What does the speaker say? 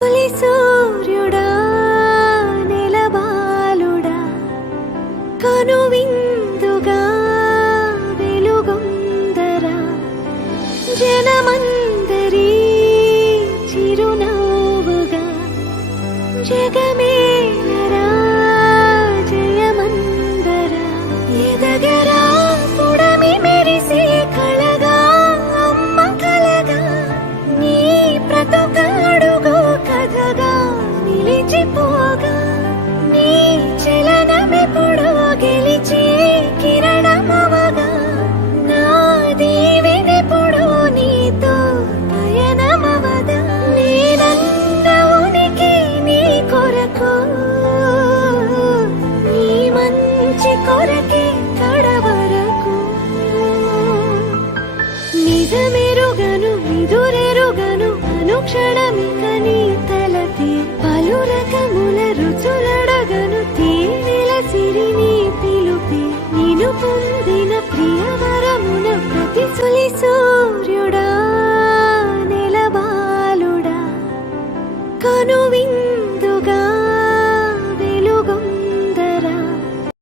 తొలి సూర్యుడా నెలబాలుడా కనువిందుగా వెలుగొందరా జనమందరి చిరునవ్వుగా జగమేలరా జయమందరా ఎదగరా పుడమి మెరిసే కళగా అమ్మ కలగా నీ బ్రతుకాడుగో కథగా నిలిచిపోగా నీ చలనమెప్పుడో గెలిచే కిరణమవగా నా దీవెనెప్పుడో నీతో పయనమవదా నేనన్న ఉనికి నీ కొరకు నీ మంచి కొరకే కడవరకు నిజమెరుగను నిదురెరుగను అనుక్షణమిక నీ తలపి పలు రకముల రుచులడగను తేనెల సిరి నీ పిలుపి నిను పొందిన ప్రియవరమున ప్రతి తొలి సూర్యుడా నెలబాలుడా కనువిందుగా